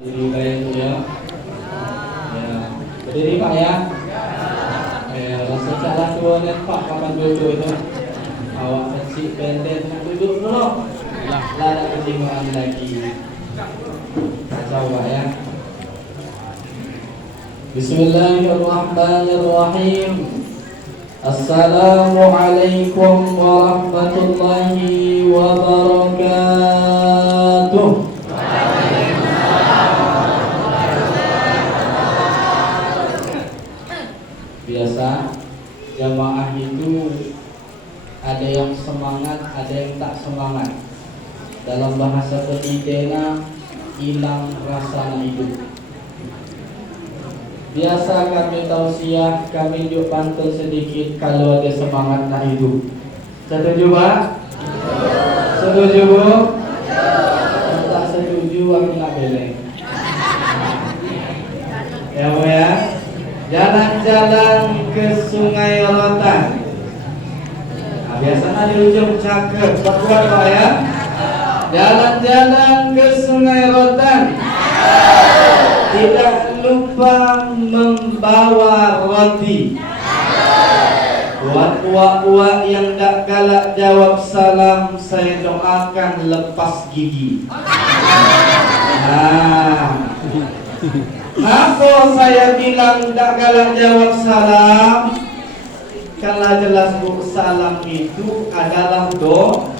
Berdiri Pak ya, ya. Berdiri Pak ya. Secara tuanet Pak kapan duduk itu? Awak kecil pendek duduk dulu. Lada ketinggalan lagi. Kacau Pak ya. Bismillahirrahmanirrahim. Assalamualaikum warahmatullahi wabarakatuh. Biasa jamaah itu ada yang semangat, ada yang tak semangat. Dalam bahasa pendidikan hilang rasa hidup. Biasa kami tausiah, kami yuk bantu sedikit kalau ada semangat nak hidup. Setuju Pak? Setuju Bu? Kalau tak setuju aku nak beleng. Ya Bu ya. Jalan-jalan ke Sungai Rotan. Nah, biasanya di ujung cakep, kuat Pak ya. Jalan-jalan ke Sungai Rotan. Tidak lupa membawa roti. Buat uak-uak yang tak galak jawab salam, saya doakan lepas gigi. Nah, apa saya bilang tak galak jawab salam? Kalau jelas Bu, salam itu adalah doa.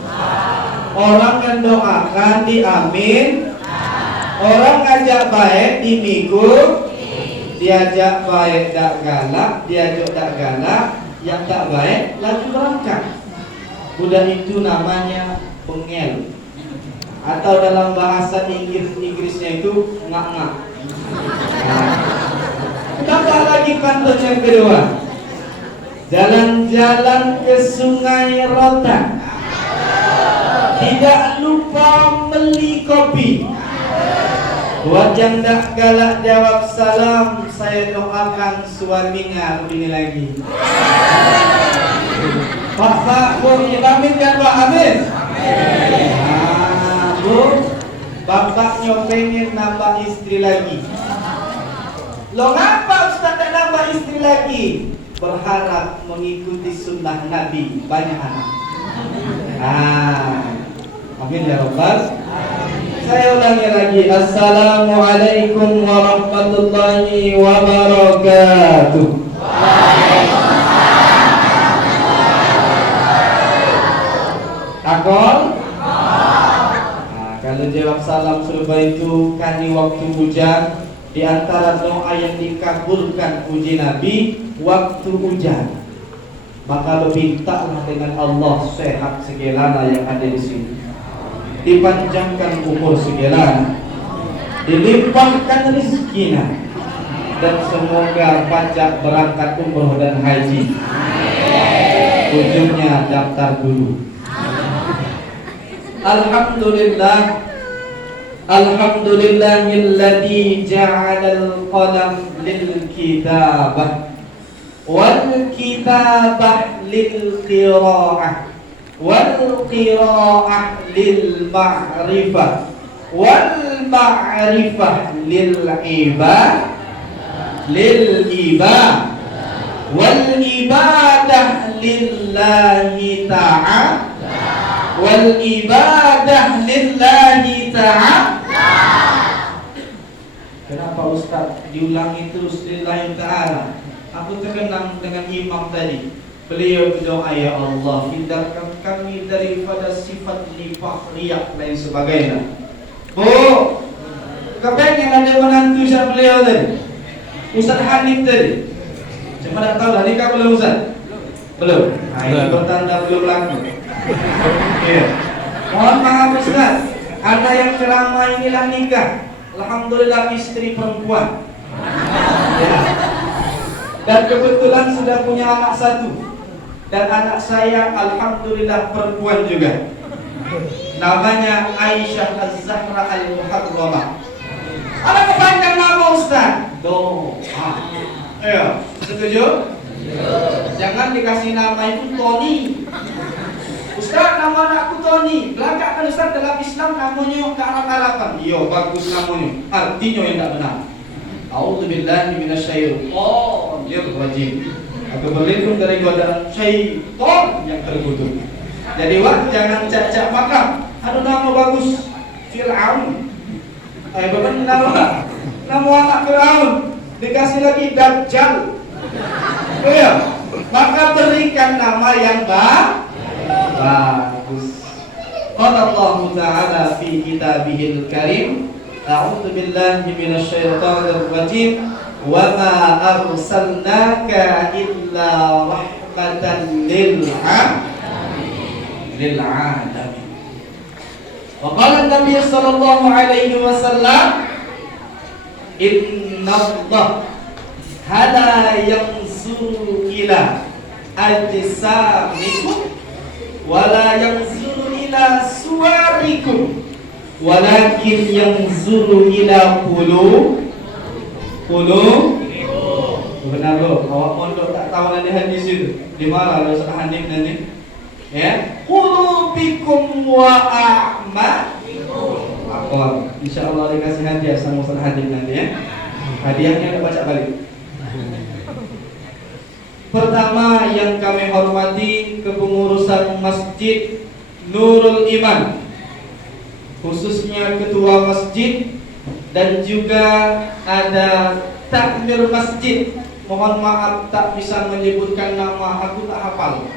Orang yang doakan diamin. Orang ngajak baik dimikul. Diajak baik tak galak, diajak tak galak, yang tak baik lagi berangkat. Udah itu namanya bengel. Atau dalam bahasa Inggrisnya itu ngak-ngak. Tambah lagi pantun yang kedua. Jalan-jalan ke Sungai Rotan. Tidak lupa beli kopi. Buat yang tak galak jawab salam, saya doakan suaminya begini lagi. Pak, Bu, amin kan Pak? Amin. Bu, bapaknya pengen nambah istri lagi. Lo ngapa Ustaz tak nambah istri lagi? Berharap mengikuti sunnah Nabi, banyak anak. Amin ya Rabbal. Saya ulangi lagi. Assalamualaikum warahmatullahi wabarakatuh. Takol? Kalau jawab salam serupa itu kan di waktu hujan. Di antara doa yang dikabulkan puji Nabi waktu hujan. Maka bermintalah dengan Allah sehat segala yang ada di sini. Dipanjangkan umur segala, dilimpahkan rezekinya, dan semoga pajak berangkat umroh dan haji. Ujungnya daftar dulu. Alhamdulillah, alhamdulillahilladzi ja'alal qalam lil kitabah wal kitabah lil qiraah wal qiraah lil ma'rifah wal ma'rifah lil ibadah wal ibadah lillahi ta'ala wal ibadah lillahi ta'ala. Kenapa Ustaz diulangi terus lillahi ta'ala? Aku terkenang dengan imam tadi. Beliau berdoa, ya Allah, hindarkan kami daripada sifat nifaq, riak dan sebagainya. Bu, kepengen ada menantu siapa beliau tadi? Ustaz Hanif tadi. Cuma tak tahu dah nikah belum Ustaz? Belum. Ini bertanda belum laku. Ya. Mohon maaf Ustaz, ada yang ceramah inilah nikah. Alhamdulillah istri perempuan. Ya. Dan kebetulan sudah punya anak satu. Dan anak saya alhamdulillah perempuan juga. Namanya Aisyah Az-Zahra Al-Muharramah. Ada kepanjang nama Ustaz? Doa. Ayo, setuju? Jangan dikasih nama itu Tony. Ustaz, nama anakku Nasrani, belakang kan Ustaz dalam Islam namanya kearab-araban. Iya, bagus namanya. Artinya yang tak benar. A'udzubillahi minasyaitonir rajim. Aku berlindung dari godaan syaitan yang terkutuk. Jadi jangan cak-cak makam. Ada nama bagus, Fir'aun. Bukan nama anak Fir'aun. Dikasih lagi Dajjal. Oh ya, maka berikan nama yang bagus. Qala Allah Ta'ala fi kitabihil karim, a'udzu billahi minasyaitonir rajim, wa ma arsalnaka illa rahmatan lil alamin. Wa qala an-nabiy sallallahu alaihi wasallam, inna Allah hala yanzuru ila ajsamikum wala yanzuru ila suwarikum walakin yanzuru ila qulub. Benar loh, awak pondok tak tahu nanti hadis itu. Di mana ada Ustaz Hanif nanti? Ya, qulubikum wa a'malikum. Insyaallah dikasih hadiah sama Ustaz Hanif nanti ya. Hadiahnya ada baca balik. Pertama yang kami hormati kepengurusan Masjid Nurul Iman, khususnya ketua masjid, dan juga ada takmir masjid. Mohon maaf tak bisa menyebutkan nama, aku tak hafal.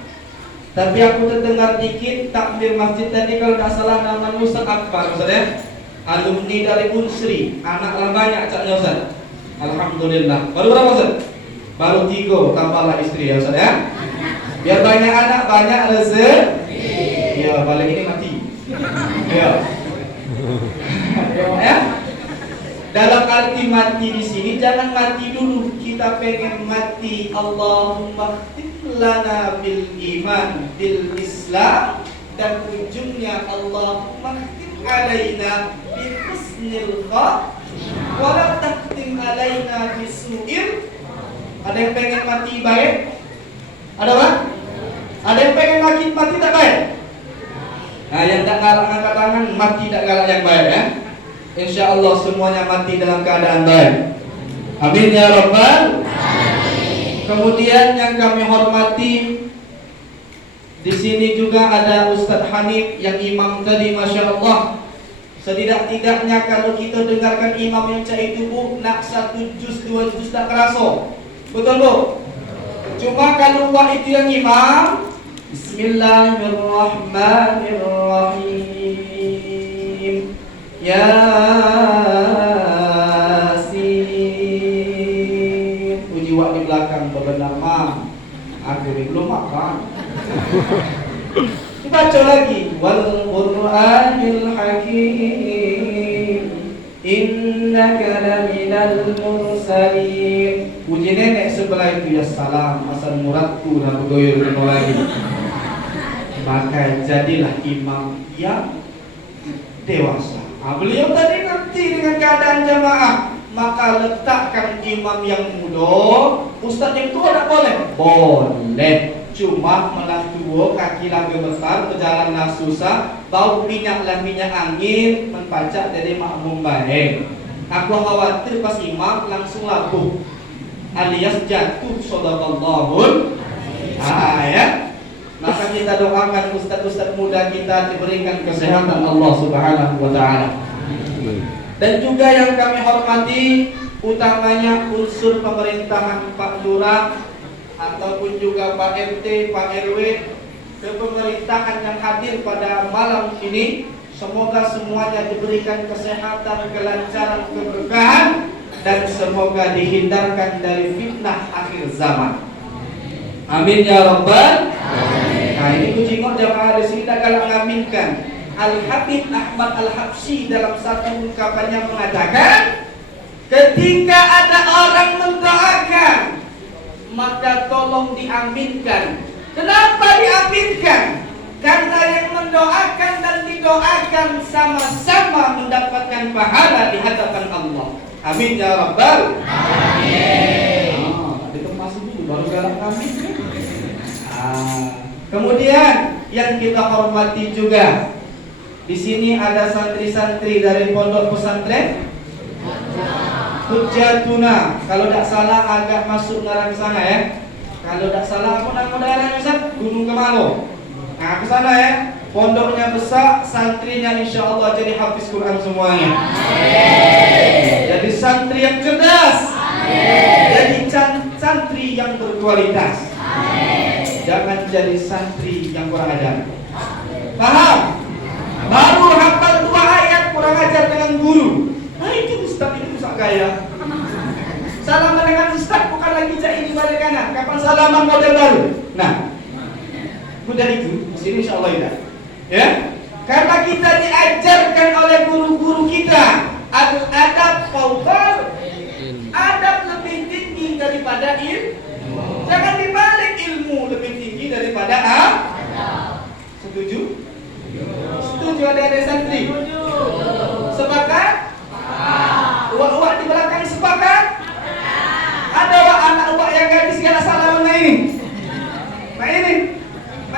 Tapi aku terdengar dikit takmir masjid tadi kalau tak salah nama Ustaz Akbar, Ustaz ya. Alumni dari Unsri, anak lah banyak caknya Ustaz. Alhamdulillah. Baru berapa Ustaz? Baru 3, tambahlah istri ya Ustaz ya. Biar banyak anak, banyak rezeki. Ya, balik ini mati. Ya. Ya. Dalam arti mati di sini jangan mati dulu. Kita pengen mati Allahumma khtim lana bil iman bil Islam, dan ujungnya Allahumma khtim alaina bi husnil khatimah wa la takhtim alaina bisu'il. Ada yang pengen mati baik? Ada apa? Ada yang pengen mati tak baik? Nah, yang tak galak angkat tangan, mati tak galak yang baik ya. Insya Allah semuanya mati dalam keadaan baik. Amin ya Rabbal. Kemudian yang kami hormati, di sini juga ada Ustadz Hanif yang imam tadi, masya Allah. Setidak-tidaknya kalau kita dengarkan imam yang cah itu bu, nak 1 juz 2 juz tak kerasa. Betul bu? Cuma kalau wah itu yang imam, Bismillahirrahmanirrahim. Yasin. Puji wak di belakang bebenah mam. Aku belum makan. Dibaca lagi. Wal Qur'anil Hakim. Innaka laminal mursalin. Puji nenek sebelah itu, ya salam, asal muradku dah bergoyor lagi. Maka jadilah imam yang dewasa. Beliau tadi nanti dengan keadaan jamaah, maka letakkan imam yang muda. Ustaz yang tua tak boleh? Boleh. Cuma menang tua, kaki lagi besar, berjalanlah susah, bau minyaklah minyak angin, menpacak jadi makmum baik. Aku khawatir pas imam langsung labuh, alias jatuh, shadaqallahul ya. Maka kita doakan ustaz-ustaz muda kita diberikan kesehatan Allah Subhanahu wa ta'ala. Dan juga yang kami hormati, utamanya unsur pemerintahan Pak Lurah ataupun juga Pak RT, Pak RW, kepemerintahan yang hadir pada malam ini. Semoga semuanya diberikan kesehatan, kelancaran, keberkahan, dan semoga dihindarkan dari fitnah akhir zaman. Amin ya Rabbal. Nah, ini kucingok jamaah di sini tak galak mengaminkan. Al-Habib Ahmad Al-Habsyi dalam satu ungkapannya mengatakan, ketika ada orang mendoakan, maka tolong diaminkan. Kenapa diaminkan? Karena yang mendoakan dan didoakan sama-sama mendapatkan pahala di hadapan Allah. Amin ya Rabbal. Amin. Tadi masuk dulu baru galak amin. Kemudian yang kita hormati juga Di sini ada santri-santri dari pondok pesantren Hujjatuna. Kalau tidak salah agak masuk ngarang sana ya. Kalau tidak salah apa nama daerahnya Ustaz? Gunung Kemalo. Nah ke sana ya. Pondoknya besar, santrinya insya Allah jadi hafiz Quran semuanya. Jadi santri yang cerdas. Jadi santri yang berkualitas. Jangan jadi santri yang kurang ajar. Paham? Baru hafal 2 ayat kurang ajar dengan guru. Nah itu Ustaz, itu Ustaz gaya. Salaman dengan Ustaz bukan lagi ini balik kanan. Kapan salaman model baru? Nah, mudah itu. Sini insya Allah ya. Karena kita diajarkan oleh guru-guru kita adab fawqal, adab lebih tinggi daripada ilmu. Jangan dibalik, ilmu lebih tinggi daripada Setuju? Setuju ada santri? Sepakat? Uak-uak di belakang sepakat? Ada anak uak yang gadis segala salah mana ini? Nah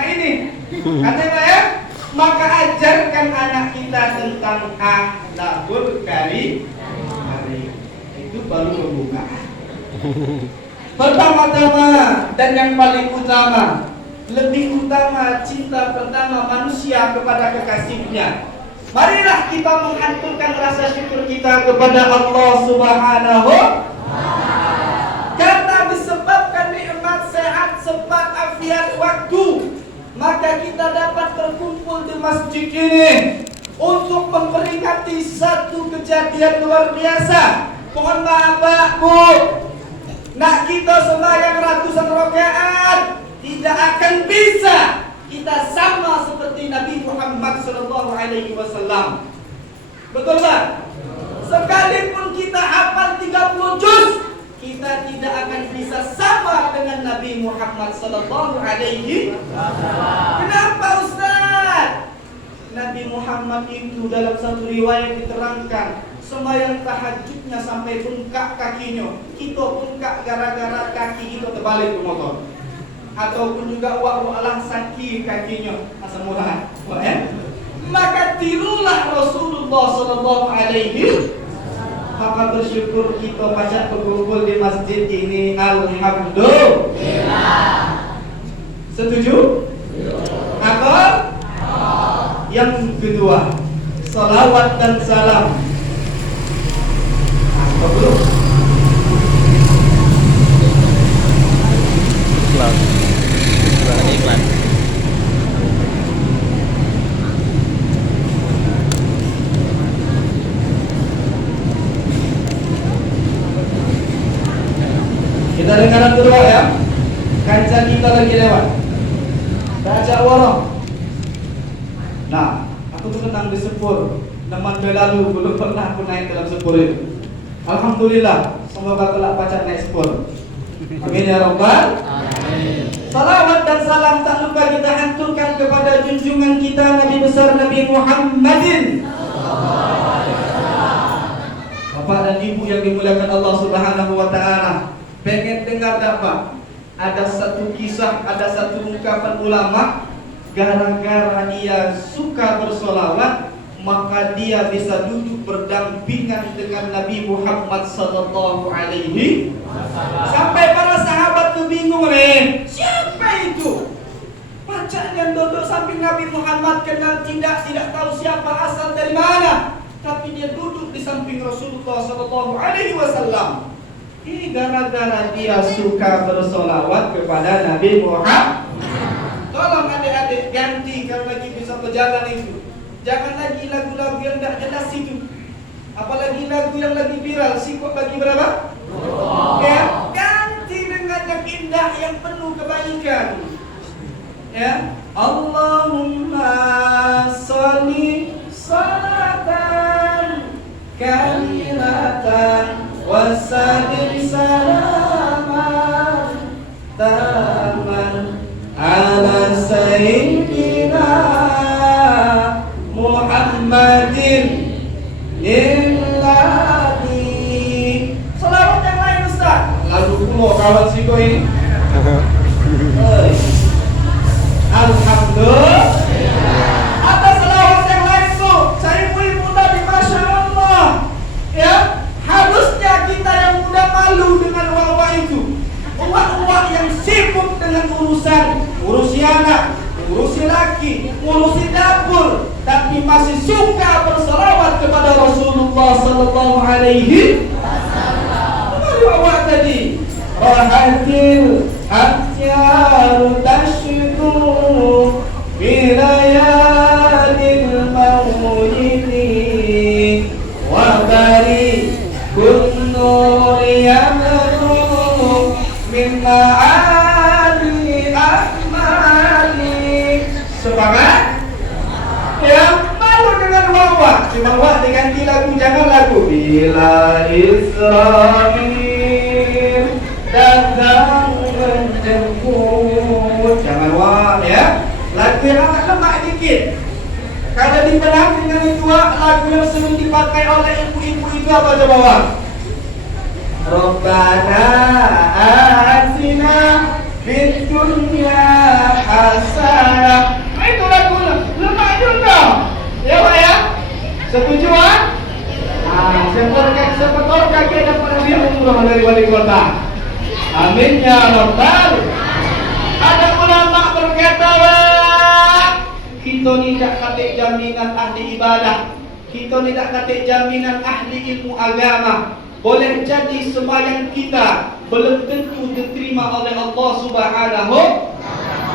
ini. Katanya ya, maka ajarkan anak kita tentang akhlakul karim. Itu baru membuka. Pertama-tama dan yang paling utama, lebih utama cinta pertama manusia kepada kekasihnya. Marilah kita menghaturkan rasa syukur kita kepada Allah Subhanahu. Karena disebabkan nikmat sehat, sempat, afiat, waktu, maka kita dapat berkumpul di masjid ini untuk memperingati satu kejadian luar biasa. Mohon maaf Pak, Bu, nak kita sembahyang ratusan rakaat tidak akan bisa kita sama seperti Nabi Muhammad SAW. Betul tak? Sekalipun kita hafal 30 juz, kita tidak akan bisa sama dengan Nabi Muhammad SAW. Kenapa Ustaz? Nabi Muhammad itu dalam satu riwayat diterangkan, sembahyang tahajudnya sampai bengkak kakinya. Kita bengkak gara-gara kaki kita terbalik ke motor. Ataupun juga wa'alah sakit kakinya. Asal murah. Maka tirulah Rasulullah SAW. Maka bersyukur kita baca berkumpul di masjid ini. Alhamdulillah. Setuju? Apa? Yang kedua, salawat dan salam. Apa belum? Iklan. Kita dengaran kedua ya. Kaca kita lagi lewat. Baca warung. Nah, aku tuh tenang di sepur. Teman lalu belum pernah aku naik dalam sepur itu. Alhamdulillah, semoga kelak pacar naik sepur. Amin ya Rabbal. Amin. Salawat dan salam tak lupa kita hanturkan kepada junjungan kita Nabi besar Nabi Muhammadin. Bapak dan Ibu yang dimuliakan Allah Subhanahu wa taala, pengen dengar tak Pak? Ada satu kisah, ada satu ungkapan ulama, gara-gara dia suka bersolawat, maka dia bisa duduk berdampingan dengan Nabi Muhammad sallallahu alaihi wasallam. Sampai para sahabat tuh bingung nih, siapa itu? Bacaan duduk samping Nabi Muhammad kenal tidak tahu siapa, asal dari mana, tapi dia duduk di samping Rasulullah sallallahu alaihi wasallam. Ini gara-gara dia suka bersolawat kepada Nabi Muhammad. Tolong adik-adik ganti kalau lagi bisa berjalan itu. Jangan lagi lagu-lagu yang tidak jelas itu. Apalagi lagu yang lagi viral, sikut bagi berapa? Ya, ganti dengan yang indah yang penuh kebaikan. Ya, Allahumma sholli salatan kamilatan wasallim salaman taman ala sayyidina Muhammadin lillahi. Selawat yang lain Ustaz. Lalu dulu kawan siko ini. Alhamdulillah. Ada selawat yang lain uak-uak yang sibuk dengan urusi anak, urusi laki, urusi dapur, tapi masih suka berselawat kepada Rasulullah sallallahu alaihi wasallam. Uak tadi, rahatil akhyaru tashku bilayalil maulidi wa bari kunur yamru min ma'ali ahmali. Semangat yang malu dengan wawa, cuma wak diganti lagu, jangan lagu bila Israel datang menjemput, jangan wak ya. Lagu yang agak lemak dikit. Kalau dipegang dengan itu lagu yang sering dipakai oleh ibu-ibu itu apa coba wak? Rabbana atina fid dunya hasanah. Itu lagunya lemak juga. Ya Pak ya? Setuju Pak? Seperti kaki dapat hadiah umroh dari wali kota. Amin ya rabbal. Ada ulama berkata, kita tidak kata jaminan ahli ibadah, kita tidak kata jaminan ahli ilmu agama. Boleh jadi sembahyang kita belum tentu diterima oleh Allah Subhanahu.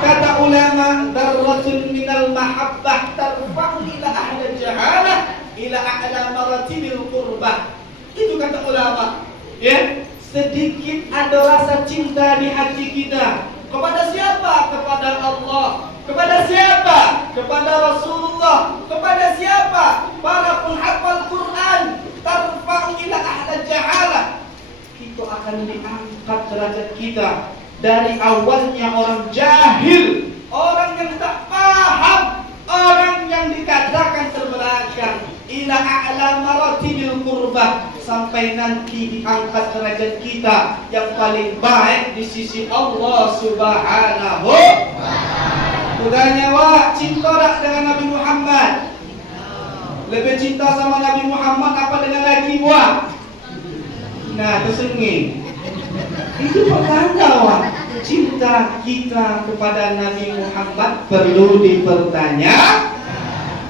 Kata ulama, darratun minal mahabbah tarfa'u ila ahli jahalah ila a'la maratibil qurbah. Itu kata ulama. Ya, sedikit ada rasa cinta di hati kita. Kepada siapa? Kepada Allah. Kepada siapa? Kepada Rasulullah. Kepada siapa? Para penghafal Quran. Tarfa'u ila ahli jahalah. Itu akan diangkat derajat kita. Dari awalnya orang jahil, orang yang tak paham, orang yang dikatakan terbelakang, ila a'la maratibil qurbah, sampai nanti diangkat derajat kita yang paling baik di sisi Allah Subhanahu. Udahnya wak, cinta tak dengan Nabi Muhammad? Lebih cinta sama Nabi Muhammad apa dengan lagi wak? Nah, tersengih. Itu pertanda wak. Cinta kita kepada Nabi Muhammad perlu dipertanya.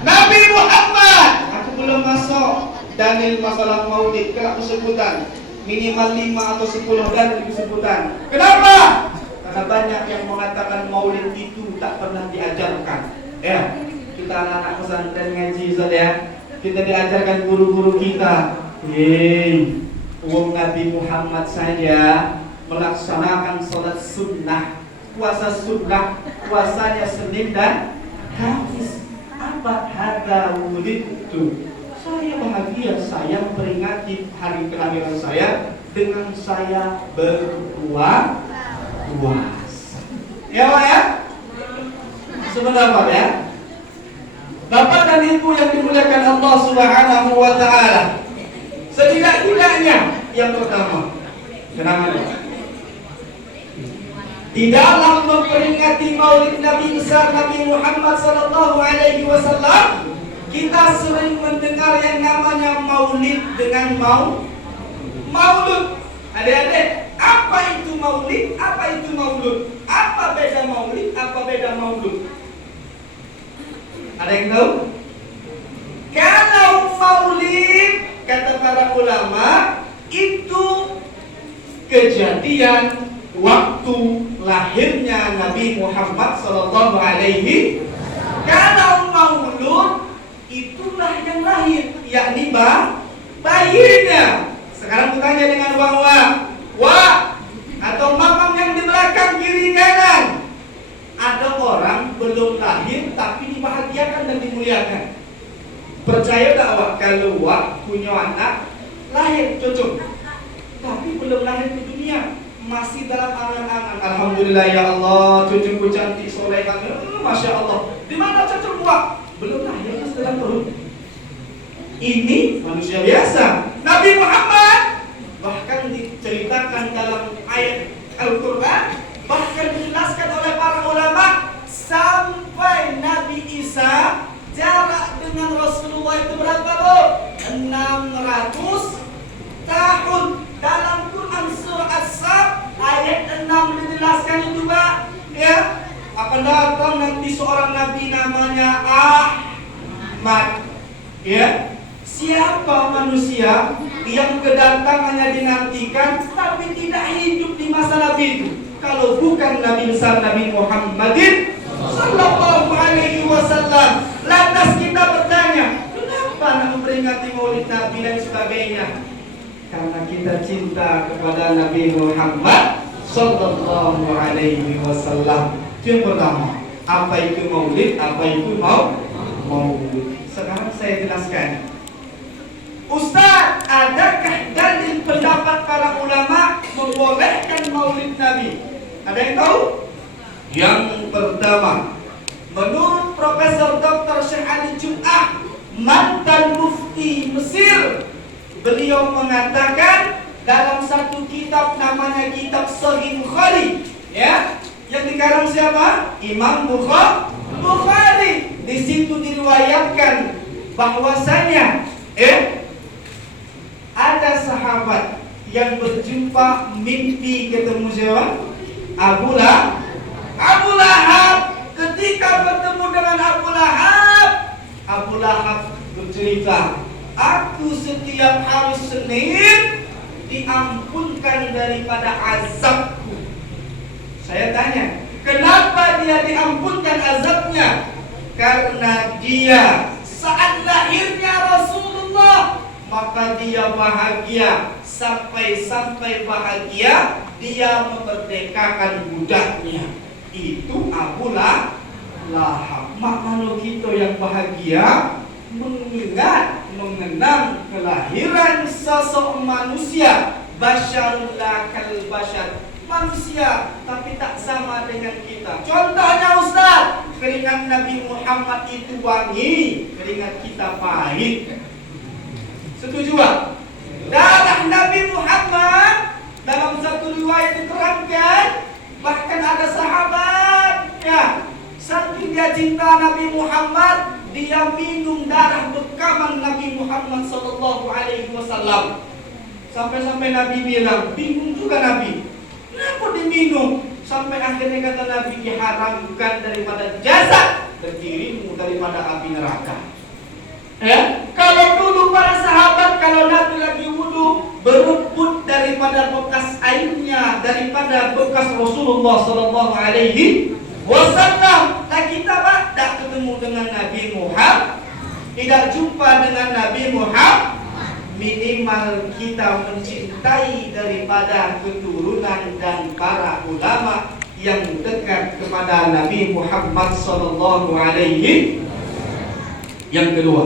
Nabi Muhammad, aku belum masuk dalil masalah maulid, kalau sebutan minimal 5 atau 10 dalil sebutan. Kenapa? Karena banyak yang mengatakan maulid itu tak pernah diajarkan. Ya, kita anak-anak pesantren ngaji ya, kita diajarkan guru-guru kita. Wong Nabi Muhammad saja melaksanakan sholat sunnah, puasa sunnah, puasanya Senin dan Kamis. Apa hadza wulidtu? Saya bahagia, saya memperingati hari kelahiran saya dengan saya berpuasa. Ya Pak ya? Sebentar Pak ya. Bapak dan Ibu yang dimuliakan Allah Subhanahu wa taala. Setidak-tidaknya yang pertama, kenapa? Di dalam memperingati Maulid Nabi besar Nabi Muhammad sallallahu alaihi wasallam, kita sering mendengar yang namanya maulid dengan maulud. Adik-adik, apa itu maulid? Apa itu maulud? Apa beda maulid? Apa beda maulud? Ada yang tahu? Kalau maulid, kata para ulama, itu kejadian waktu lahirnya Nabi Muhammad sallallahu alaihi. Kalau maulud, itulah yang lahir, yakni bayinya. Sekarang bertanya dengan wah atau mamam yang di belakang kiri kanan. Ada orang belum lahir tapi dibahagiakan dan dimuliakan. Percaya tak wak kalau wak punya anak lahir cucu, tapi belum lahir di dunia, masih dalam angan-angan. Alhamdulillah ya Allah, cucuku cantik soleh kan, masya Allah. Di mana cucu wak? Belum lahir, masih dalam perut. Ini manusia biasa. Nabi Muhammad bahkan diceritakan dalam ayat Al-Quran, bahkan dijelaskan oleh para ulama, sampai Nabi Isa jarak dengan Rasulullah itu berapa bu? 600 tahun. Dalam Quran surah As-Saf ayat 6 Ya, siapa manusia yang kedatangannya dinantikan tapi tidak hidup di masa Nabi itu? Kalau bukan Nabi besar Nabi Muhammadin Sallallahu Alaihi Wasallam. Lantas kita bertanya, kenapa nak memperingati Maulid Nabi dan sebagainya? Karena kita cinta kepada Nabi Muhammad Sallallahu Alaihi Wasallam. Itu yang pertama. Apa itu Maulid? Apa itu Maulid? Sekarang saya jelaskan. Ustaz, adakah dalil pendapat para ulama membolehkan Maulid Nabi? Ada yang tahu? Yang pertama, menurut Profesor Dr. Syekh Ali Jum'ah, mantan mufti Mesir, beliau mengatakan dalam satu kitab namanya kitab Sahih Bukhari, ya, yang dikarang siapa? Imam Bukhari. Di situ diriwayatkan bahwasanya ada sahabat yang berjumpa mimpi ketemu siapa? Abu Lahab. Ketika bertemu dengan Abu Lahab bercerita, aku setiap hari Senin diampunkan daripada azabku. Saya tanya, kenapa dia diampunkan azabnya? Karena dia saat lahirnya Rasulullah, maka dia bahagia, sampai bahagia dia memerdekakan budaknya. Itu Abu Lahab. Makna kita yang bahagia mengenang kelahiran sosok manusia, basyarul kal basyar, manusia tapi tak sama dengan kita. Contohnya Ustaz, keringat Nabi Muhammad itu wangi, keringat kita pahit. Setuju tak? Darah Nabi Muhammad dalam satu riwayat diterangkan, bahkan ada sahabat ya, saking dia cinta Nabi Muhammad, dia minum darah bekaman Nabi Muhammad Sallallahu Alaihi Wasallam. Sampai-sampai Nabi bilang, bingung juga Nabi, kenapa diminum? Sampai akhirnya kata Nabi, diharamkan daripada jasad berdirimu daripada api neraka. Ya, kalau dulu para sahabat, kalau Nabi lagi wudu, berebut daripada bekas airnya, daripada bekas Rasulullah Sallallahu Alaihi Wasallam. Nah kita tak ketemu dengan Nabi Muhammad, tidak jumpa dengan Nabi Muhammad, minimal kita mencintai daripada keturunan dan para ulama yang dekat kepada Nabi Muhammad Sallallahu Alaihi. Yang kedua,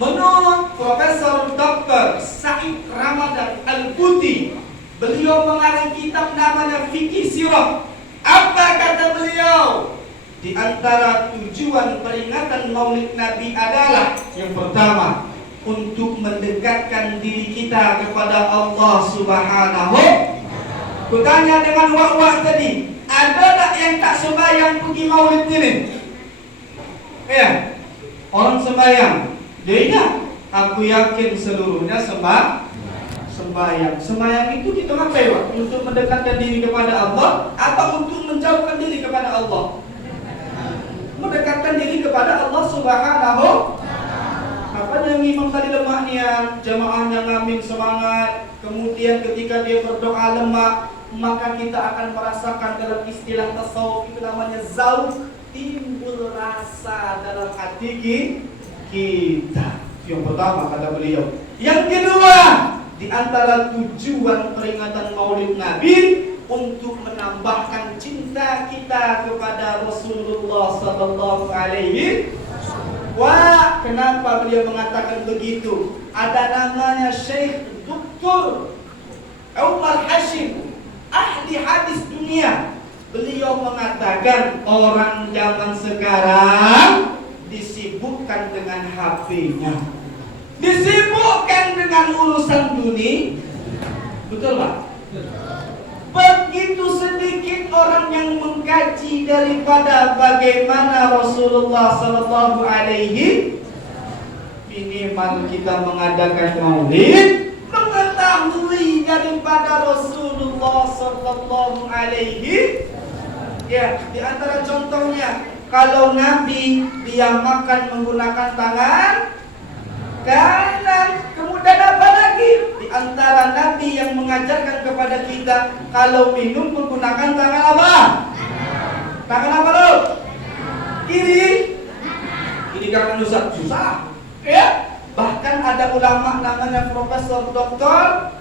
menurut Profesor Dr. Said Ramadan Al-Buti, beliau mengarang kitab namanya Fikih Sirah. Apa kata beliau? Di antara tujuan peringatan Maulid Nabi adalah yang pertama, untuk mendekatkan diri kita kepada Allah Subhanahu. Kutanya dengan wak-wak tadi, ada tak yang tak sembahyang pergi Maulid ini? Ya, orang sembahyang. Dia aku yakin seluruhnya sembahyang. Sembahyang itu kita ngapain, Pak? Untuk mendekatkan diri kepada Allah atau untuk menjauhkan diri kepada Allah? Mendekatkan diri kepada Allah Subhanahu. Apa yang Imam tadi lemahnya, jamaahnya ngamin semangat, kemudian ketika dia berdoa lemah, maka kita akan merasakan dalam istilah tasawuf itu namanya zauq, timbul rasa dalam hati kita. Yang pertama kata beliau. Yang kedua, di antara tujuan peringatan Maulid Nabi untuk menambahkan cinta kita kepada Rasulullah Sallallahu Alaihi. Wah, kenapa beliau mengatakan begitu? Ada namanya Syekh Dr. Umar Hashim, ahli hadis dunia. Beliau mengatakan orang zaman sekarang disibukkan dengan HP-nya, disibukkan dengan urusan dunia. Betul Pak? Begitu sedikit orang yang mengkaji daripada bagaimana Rasulullah Sallallahu Alaihi. Minimal kita mengadakan maulid, mengetahui daripada Rasulullah Sallallahu Alaihi. Ya, di antara contohnya, kalau Nabi dia makan menggunakan tangan kanan. Kemudian apa lagi? Di antara Nabi yang mengajarkan kepada kita, kalau minum menggunakan tangan apa? Tangan apa lo? Kiri. Ini kan susah. Ya. Bahkan ada ulama namanya Profesor Doktor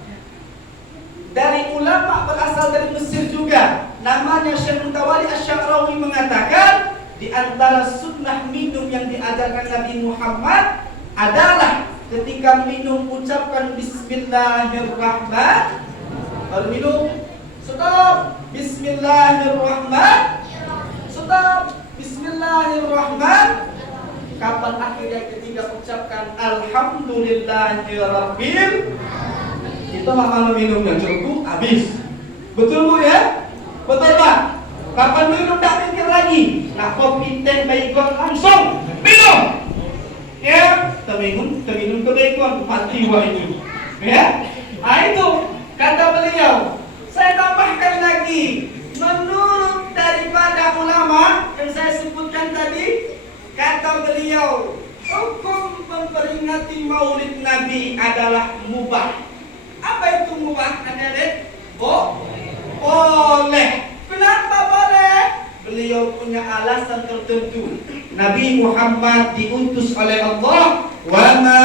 dari ulama berasal dari Mesir juga, namanya Syekh Mutawali Asy-Sya'rawi, mengatakan di antara sunnah minum yang diajarkan Nabi Muhammad adalah ketika minum ucapkan Bismillahirrahmanirrahim. Baru minum, stop, Bismillahirrahmanirrahim, stop, Bismillahirrahmanirrahim. Kapan akhirnya ketika ucapkan Alhamdulillahirabbil, kita makan minumnya cukup habis. Betul Bu ya? Betul Pak? Kapan minum tak mikir lagi. Nah kopi teh baygon langsung minum. Ya, terminum baygon mati wah itu. Ya, nah itu kata beliau. Saya tambahkan lagi, menurut daripada ulama yang saya sebutkan tadi, kata beliau, hukum memperingati Maulid Nabi adalah mubah. Apa itu mubah, adik-adik? Boleh. Kenapa boleh? Beliau punya alasan tertentu. Nabi Muhammad diutus oleh Allah, wa ma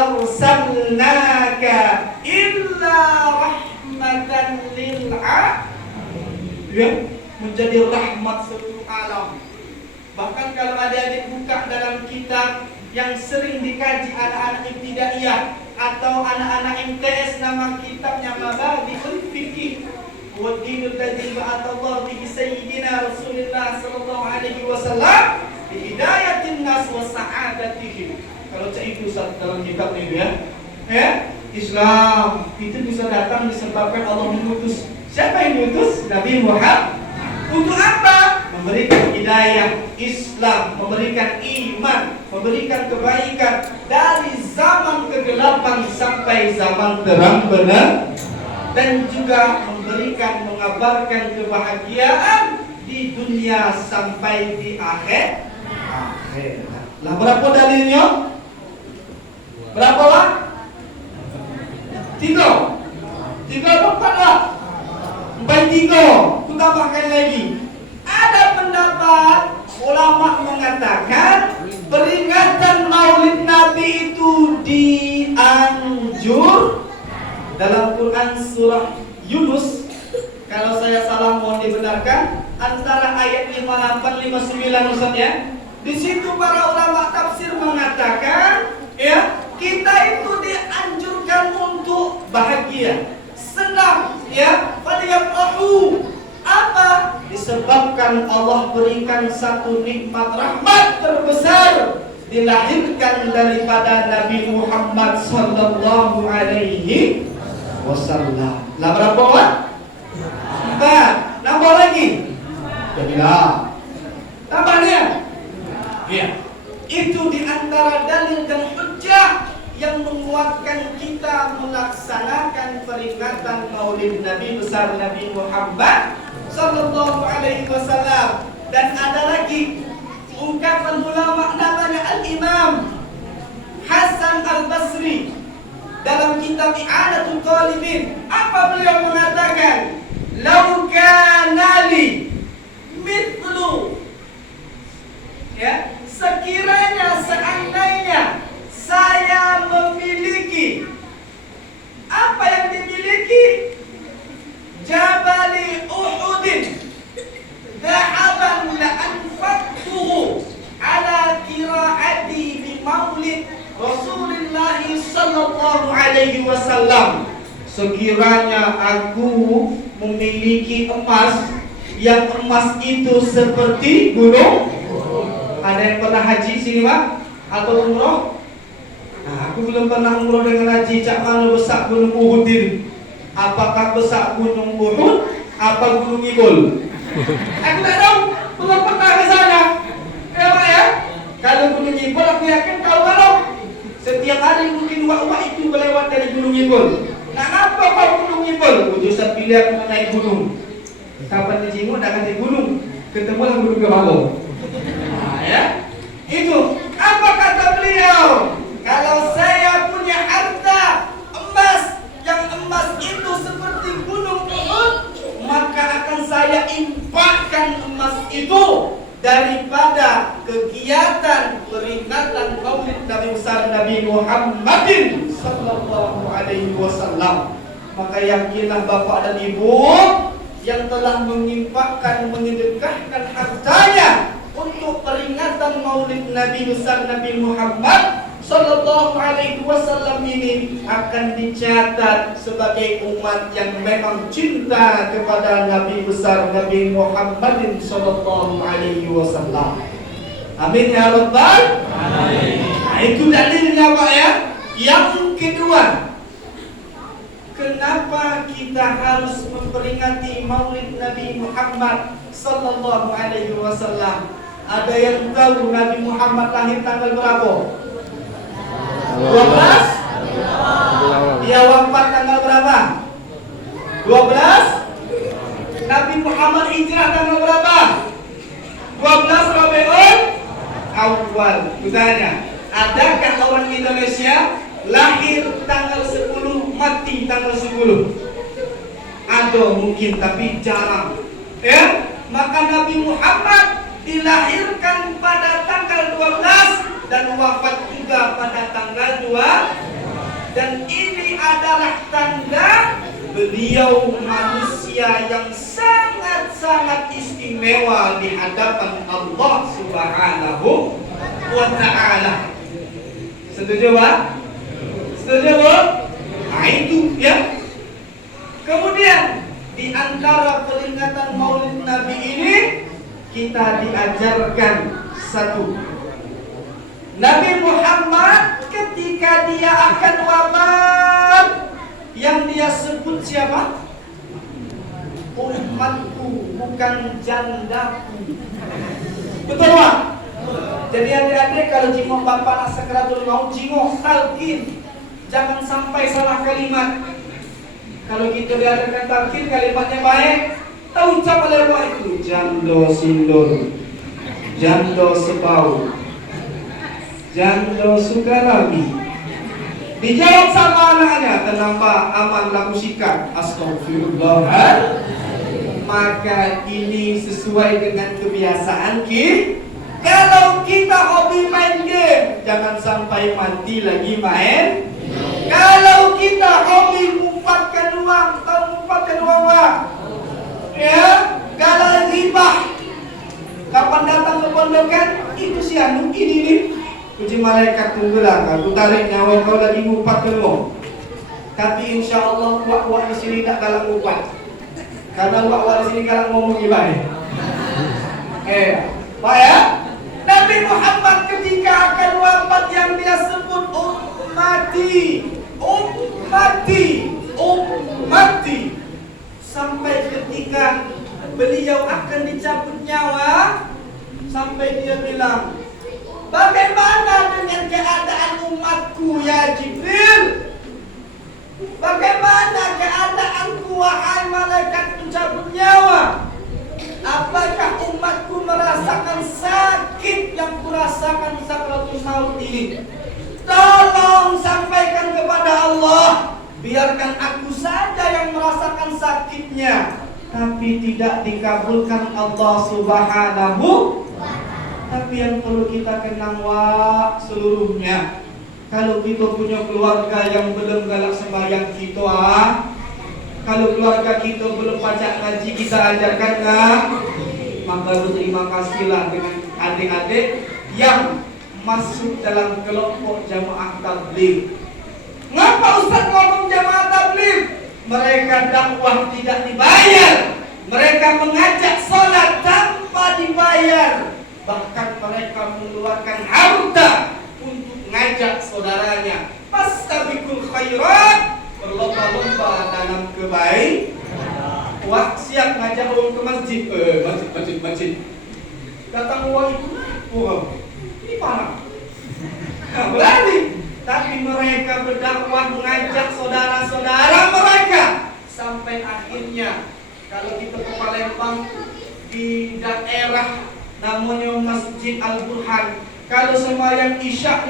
arsalnaka illa rahmatan lil alamin. Ya, menjadi rahmat seluruh alam. Bahkan kalau adik-adik buka dalam kitab yang sering dikaji anak-anak ibtidaiyah atau anak-anak MTS, nama kitabnya Mabadi'ul Fiqh wa Dinul Ladzi ba'athallahu bihi sayyidina Rasulullah sallallahu alaihi wasallam bi hidayatin nas wa sa'adatihim. Kalau cak itu dalam kitab ini ya, Islam itu bisa datang disebabkan Allah mengutus. Siapa yang mengutus? Nabi Muhammad. Untuk apa? Memberikan hidayah Islam, memberikan iman, memberikan kebaikan dari zaman kegelapan sampai zaman terang benar, dan juga memberikan, mengabarkan kebahagiaan di dunia sampai di akhir. Lah berapa dalilnya? Berapa lah? 3 4 lah. 3. Tambahkan lagi. Ada pendapat ulama mengatakan peringatan Maulid Nabi itu dianjur dalam Quran surah Yunus. Kalau saya salah mohon dibenarkan, antara ayat 58 59 Ustaz ya. Di situ para ulama tafsir mengatakan ya, kita itu dianjurkan untuk bahagia, senang ya, faliyafrahu. Apa? Disebabkan Allah berikan satu nikmat rahmat terbesar, dilahirkan daripada Nabi Muhammad sallallahu alaihi wasallam. Lah berapa Pak? 4. Nambah lagi? Jadilah. Tambahnya? Iya. Itu diantara dalil dan hujjah yang menguatkan kita melaksanakan peringatan Maulid Nabi besar Nabi Muhammad sallallahu alaihi wasallam. Dan ada lagi ungkapan ulama namanya Al-Imam Hasan Al-Basri dalam kitab I'anatul Talibin. Apa beliau mengatakan? Lau kana li mithlu, ya, sekiranya seandainya saya memiliki apa yang dimiliki Jabali Uhudin dhahaban la anfaqtuhu ala qiraati bi maulid Rasulullah sallallahu alaihi wasallam. Sekiranya aku memiliki emas, yang emas itu seperti gunung. Ada yang pernah haji sini Pak? Atau umroh? Nah, aku belum pernah umroh dengan haji. Cak mana besar gunung Uhud ini? Apakah besar gunung Uhud? Apa gunung Ibul? Aku tak tahu, belum pernah ke sana. Ya Pak ya? Kalau gunung Ibul aku yakin kau kalau setiap hari mungkin uak-uak itu berlewat dari gunung Ibul. Nah, apa kau gunung Ibul? Ujusan pilih aku naik gunung. Kapan di Cimut akan di gunung, ketemulah gunung Kebalo. Nah, ya? Itu apa kata beliau? Kalau saya emas itu seperti gunung Uhud, maka akan saya infakkan emas itu daripada kegiatan peringatan Maulid Nabi besar Nabi Muhammadin sallallahu alaihi wasallam. Maka yakinlah Bapak dan Ibu yang telah menginfakkan, menyedekahkan hartanya untuk peringatan Maulid Nabi besar Nabi Muhammad sallallahu alaihi wasallam ini akan dicatat sebagai umat yang memang cinta kepada Nabi besar Nabi Muhammadin sallallahu alaihi wasallam. Amin ya rabbal alamin. Nah, itu dalilnya Pak ya. Yang kedua, kenapa kita harus memperingati Maulid Nabi Muhammad sallallahu alaihi wasallam? Ada yang tahu Nabi Muhammad lahir tanggal berapa? 12? Dia wafat tanggal berapa? 12? Nabi Muhammad hijrah tanggal berapa? 12 Rabiul Awal. Kutanya, adakah orang Indonesia lahir tanggal 10, mati tanggal 10? Ada mungkin, tapi jarang. Ya, maka Nabi Muhammad dilahirkan pada tanggal 12 dan wafat juga pada tanggal 2. Dan ini adalah tanda beliau manusia yang sangat-sangat istimewa di hadapan Allah Subhanahu wa ta'ala. Setuju Pak? Setuju Bu? Nah itu ya. Kemudian di antara peringatan Maulid Nabi ini kita diajarkan satu. Nabi Muhammad ketika dia akan wafat, yang dia sebut siapa? Umatku, bukan jandaku. Betul Pak? Jadi adik-adik kalau jingok bapak nak sakaratul maut, jingok talqin, jangan sampai salah kalimat. Kalau kita diadakan talqin kalimatnya baik, tahu ucap oleh Pak itu jando sindor, jando sebau, jando sukarami. Dijawab sama anaknya, kenapa aman laku sikat? Astagfirullah. Maka ini sesuai dengan kebiasaan kita. Kalau kita hobi main game, jangan sampai mati lagi main. Kalau kita hobi ngumpatkan uang, tahu ngumpatkan uang Pak? Ya, kalau ribah. Kapan datang ke pondokan? Itu si anu ini nih. Puji malaikat tunggulah, aku tarik nyawa kau lagi ngumpat uang. Tapi insya Allah wak-wak di sini tak kalah ngumpat. Karena wak-wak di sini kalah ngomong ibadah. Pak ya? Nabi Muhammad ketika akan wafat yang dia sebut ummati, ummati, ummati, sampai ketika beliau akan dicabut nyawa, sampai dia bilang, bagaimana dengan keadaan umatku ya Jibril? Bagaimana keadaanku wahai malaikat pencabut nyawa? Apakah umatku merasakan sakit yang kurasakan sakratul maut ini? Tolong sampaikan kepada Allah, biarkan aku saja yang merasakan sakitnya. Tapi tidak dikabulkan Allah Subhanahu. Tapi yang perlu kita kenang seluruhnya, kalau kita punya keluarga yang belum galak sembahyang kita, kalau keluarga kita belum pacak ngaji kita ajarkan maka berterima kasihlah dengan adik-adik yang masuk dalam kelompok jamaah tabligh. Ngapa Ustaz ngomong jamaah tabligh? Mereka dakwah tidak dibayar, mereka mengajak sholat tanpa dibayar, bahkan mereka mengeluarkan harta untuk ngajak saudaranya. Fastabiqul khairat, berlomba-lomba dalam kebaikan. Wah, siap ngajak orang ke masjid. Masjid. Datang uang itu, wow, ini parah. Berarti, tapi mereka berdakwah mengajak saudara-saudara mereka sampai akhirnya, kalau kita ke Palembang di daerah namanya Masjid Al-Burhan, kalau sembahyang Isya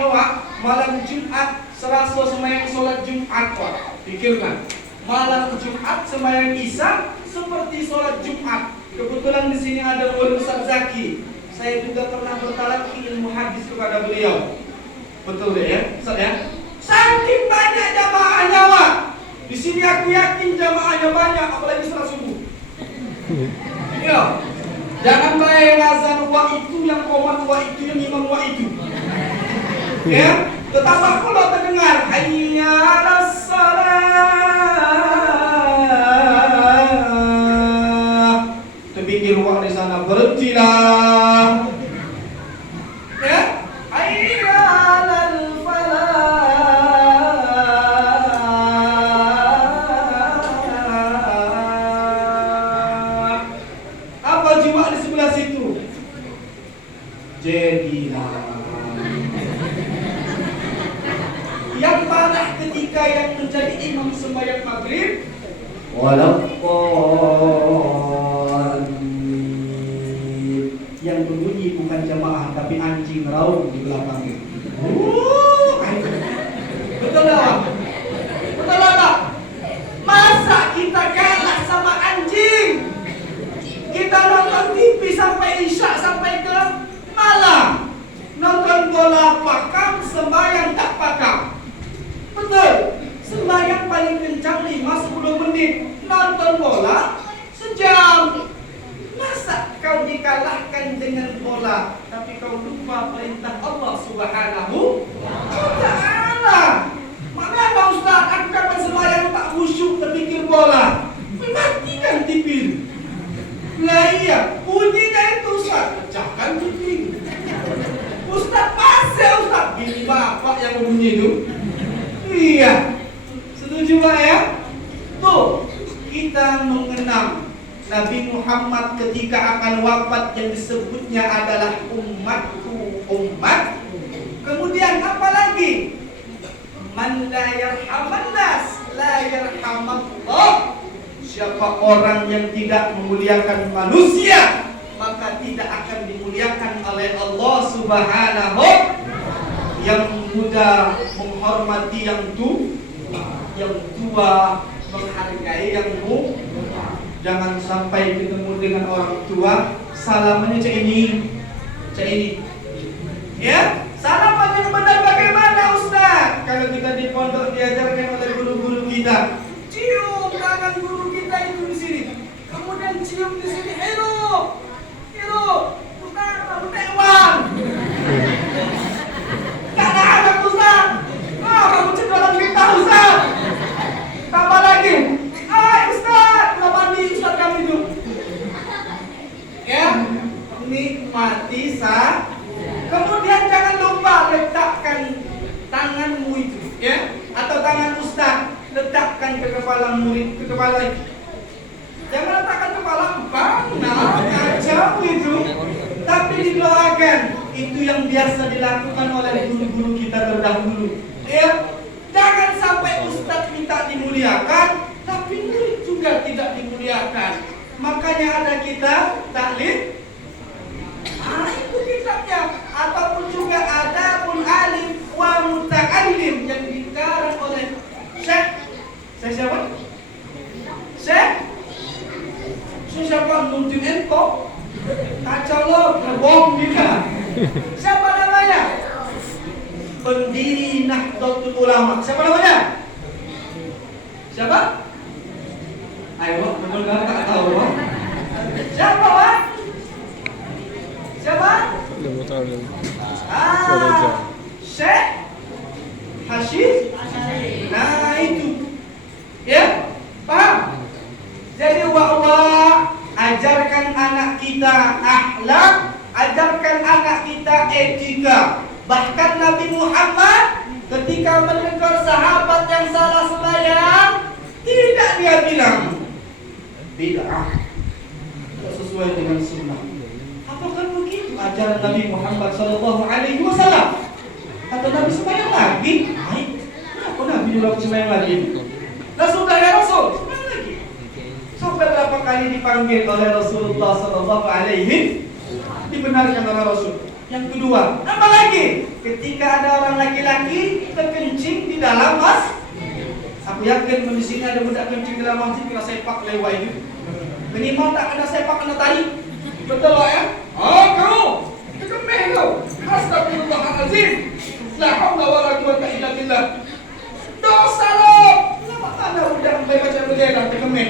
malam Jumat, serasa sembahyang sholat Jumat, Pak. Pikirkan, malam Jumat sembahyang Isya seperti sholat Jumat. Kebetulan di sini ada Ustaz Zaki. Saya juga pernah bertalaki ilmu hadis kepada beliau. Betul ya, Ustaz ya? Saking banyak jamaahnya, Wak. Di sini aku yakin jamaahnya banyak, apalagi setelah subuh. Ya, jangan bayang azan wa itu yang komat wa itu yang imam wa itu. Ya, tetap kalau terdengar hayya 'alas shalah. Terpikir wa di sana berhentilah. Ya, hayya 'alal falah. Apa jemaah di sebelah situ? Jadilah. Yang marah ketika yang menjadi imam sembahyang maghrib, yang berbunyi bukan jamaah tapi anjing raung di belakangnya. Betul tak? Betul tak? Masa kita kalah sama anjing? Kita nonton TV sampai isya sampai ke malam, nonton bola pakam, sembahyang tak pakam. Betul, sembahyang paling kencang 5-10 menit, nonton bola sejam. Masa kau dikalahkan dengan bola, tapi kau lupa perintah Allah Subhanahu wa ta'ala. Mana Ustaz, aku kapan sembahyang tak khusyuk terpikir bola? Matikan TV. Lah iya, bunyinya itu Ustaz, pecahkan TV. Ustaz pasal Ustaz, ini bapak yang bunyi itu. Iya, setuju Pak ya? Tuh, kita mengenang Nabi Muhammad ketika akan wafat yang disebutnya adalah umatku umat. Kemudian apa lagi? Man la yarhaman nas la yarhamallah. Siapa orang yang tidak memuliakan manusia, maka tidak akan dimuliakan oleh Allah Subhanahu. Yang muda menghormati yang tua menghargai yang muda. Jangan sampai ketemu dengan orang tua salamannya cak ini. Ya, salaman yang benar bagaimana Ustaz? Kalau kita di pondok diajarkan oleh guru-guru kita, cium tangan guru kita itu di sini, kemudian cium di sini, hello, Ustaz, kamu tewan. Tak ada Ustaz. Kamu cedera kita Ustaz. Tambah lagi, Ustaz, mandi Ustaz kami itu. Ya, nikmati sah. Kemudian jangan lupa letakkan tanganmu itu, ya, atau tangan Ustaz letakkan ke kepala murid, ke kepala. Jangan letakkan kepala kacau itu. Tapi didoakan. Itu yang biasa dilakukan oleh guru-guru kita terdahulu. Ya, jangan sampai Ustaz minta dimuliakan, tapi murid juga tidak dimuliakan. Makanya ada kita taklim. Itu kitabnya. Ataupun juga ada pun alim wa muta'allim yang dikarang oleh Syekh. Syekh siapa? Syekh siapa? Nurdin Ento. Kacau loh, ngebom kita. Siapa namanya? Pendiri Nahdlatul Ulama. Siapa namanya? Siapa? Ayo, benar tak tahu. Siapa, Pak? Siapa? Syekh Hashim. Nah itu. Ya, paham? Jadi Allah ajarkan anak kita akhlak, ajarkan anak kita etika. Bahkan Nabi Muhammad ketika menegur sahabat yang salah sembahyang, tidak dia bilang bid'ah, tidak sesuai dengan sunnah. Apakah begitu ajaran Nabi Muhammad Sallallahu Alaihi Wasallam? Kata Nabi sembahyang lagi, kenapa Nabi juga sembahyang lagi? Nah sudah ya Rasul, sembahyang lagi. Sampai berapa kali dipanggil oleh Rasulullah Sallallahu Alaihi, dibenarkan oleh Rasul. Yang kedua, apa lagi? Ketika ada orang laki-laki terkencing di dalam mas, apa Aku yakin di sini ada budak kencing dalam masjid kena sepak lewat itu. Minimal tak kena sepak, kena tarik. Betul tak ya? Oh kau, kemeh kau. Astagfirullahaladzim. La haula wala quwwata illa billah. Dosa lo. Kenapa ada budak sampai baca bendera kemeh?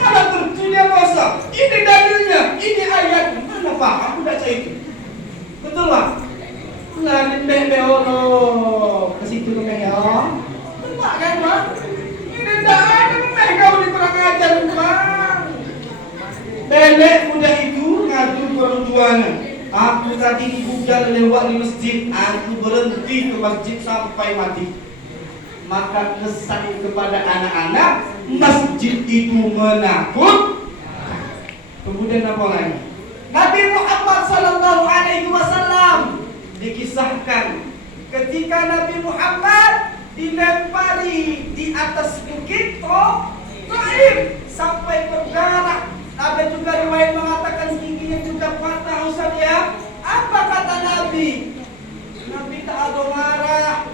Mana tertulisnya dosa? Ini dalilnya, ini ayat. Mana faham budak saya itu? Betul tak? Lah nembeh Allah. Ke situ kemeh ya. Nampak kan bang? Ini tak ada kemeh kau di perang ajar bang. Belek muda itu ngadu orang tuanya. Aku tadi dibugal lewat di masjid. Aku berhenti ke masjid sampai mati. Maka kesan kepada anak-anak, masjid itu menakut. Kemudian apa lagi? Nabi Muhammad SAW dikisahkan ketika Nabi Muhammad dilempari di atas bukit Taif sampai berdarah. Ada juga riwayat mengatakan giginya juga patah Ustaz ya. Apa kata Nabi? Nabi tak ada marah.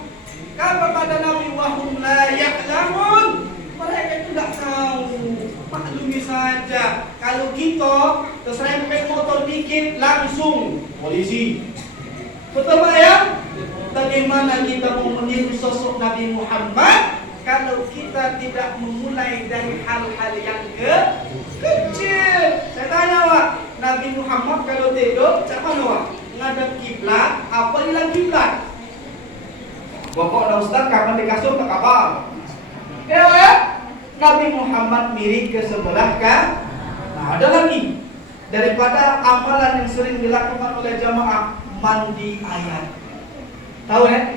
Apa kata Nabi? Wahum la ya'lamun. Mereka itu tidak tahu. Maklumi saja. Kalau kita terserempet motor dikit langsung polisi. Betul Pak ya? Bagaimana kita mau meniru sosok Nabi Muhammad kalau kita tidak memulai dari hal-hal yang kecil? Saya tanya Pak, Nabi Muhammad kalau tidur macam mana Pak? Ngadap kiblat, apa hilang kiblat? Bapak dan Ustaz kapan di kasur tak kapal? Ya, Nabi Muhammad miring ke sebelah kan? Nah, ada lagi daripada amalan yang sering dilakukan oleh jamaah, mandi ayat. Tahu ya?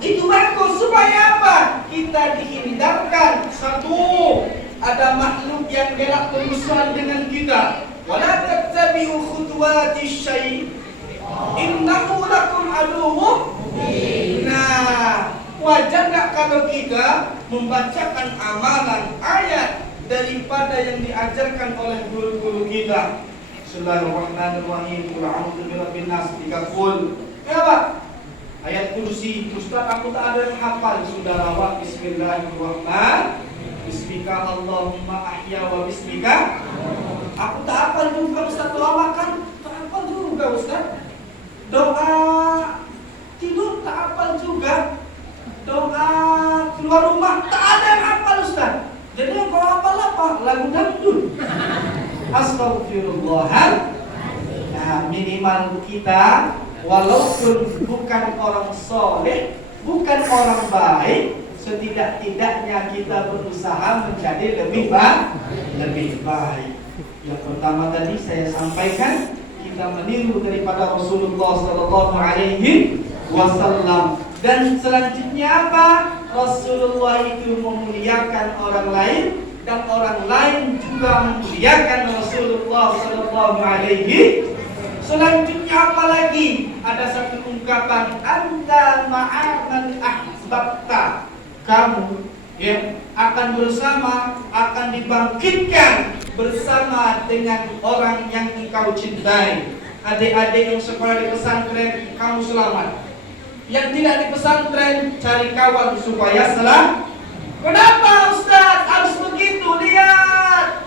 Itu bagus supaya apa? Kita dihindarkan satu, ada makhluk yang gelak berurusan dengan kita. Wala tattabi'u khutuwatis syai' innahu lakum aduwwun. Nah, wajar tak kalau kita membacakan amalan ayat daripada yang diajarkan oleh guru-guru kita? Bismillahirrahmanirrahim. Qul a'udzu birabbin nas 30. Ya Pak? Ayat kursi. Ustaz aku tak ada yang hafal. Sudah lawak. Bismillahirrahmanirrahim. Bismika Allahumma ahya wa bismika. Aku tak hafal juga Ustaz. Doa makan tak hafal juga Ustaz. Doa tidur tak hafal juga. Doa keluar rumah tak ada yang hafal Ustaz. Jadi yang kau hafal apa? Lagu dangdut. Astagfirullahaladzim. Nah, minimal kita walaupun bukan orang soleh, bukan orang baik, setidak-tidaknya kita berusaha menjadi lebih baik. Yang pertama tadi saya sampaikan, kita meniru daripada Rasulullah Sallallahu Alaihi Wasallam. Dan selanjutnya apa? Rasulullah itu memuliakan orang lain, dan orang lain juga memuliakan Rasulullah Sallallahu Alaihi. Selanjutnya apa lagi? Ada satu ungkapan, anta ma'aman ahbabta. Kamu akan bersama, akan dibangkitkan bersama dengan orang yang engkau cintai. Adik-adik yang sekolah di pesantren, kamu selamat. Yang tidak di pesantren, cari kawan supaya selamat. Kenapa Ustaz harus begitu? Lihat,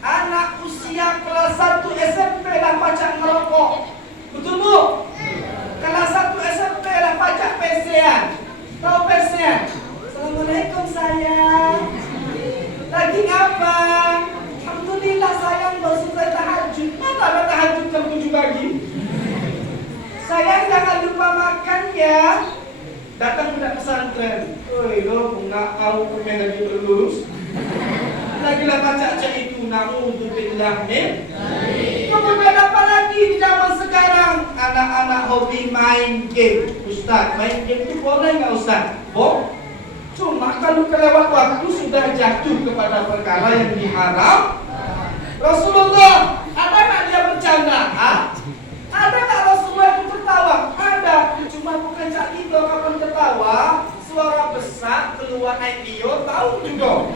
anak usia kelas 1 SMP dah pacak merokok. Betul Bu? Kelas 1 SMP dah pacak pesean. Tahu pesean? Assalamualaikum sayang. Lagi apa? Alhamdulillah sayang baru selesai tahajud. Mana ada tahajud jam 7 pagi? Sayang jangan lupa makan ya. Datang budak pesantren. Oi lo enggak tahu kemen lagi lulus. Lagi-lah baca cak itu, na'udzubillah min. Kemudian apa lagi di zaman sekarang? Anak-anak hobi main game. Ustaz, main game itu boleh nggak Ustaz? Cuma kalau kelewat waktu sudah jatuh kepada perkara yang diharam. Rasulullah, ada nggak dia bercanda? Ada nggak Rasulullah itu tertawa? Ada, cuma bukan cak itu kapan tertawa. Suara besar keluar air liur, tahu juga.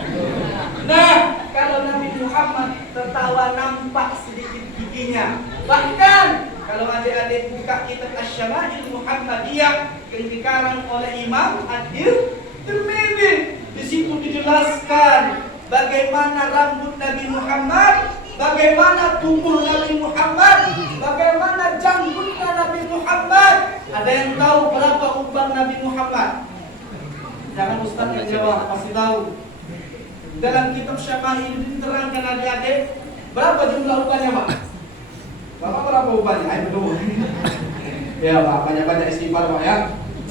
Nah, kalau Nabi Muhammad tertawa nampak sedikit giginya. Bahkan kalau adik-adik buka kitab Asy-Syama'il Muhammadiyah yang dikarang oleh Imam At-Tirmidzi, situ dijelaskan bagaimana rambut Nabi Muhammad, bagaimana tubuh Nabi Muhammad, bagaimana janggutnya Nabi Muhammad. Ada yang tahu berapa uban Nabi Muhammad? Jangan Ustaz yang jawab, pasti tahu. Dalam kitab Syama'il diterangkan adik-adik, berapa jumlah ubannya Pak? Bapak berapa ubannya? Ayo dulu. Ya Pak, banyak-banyak istighfar Pak ya.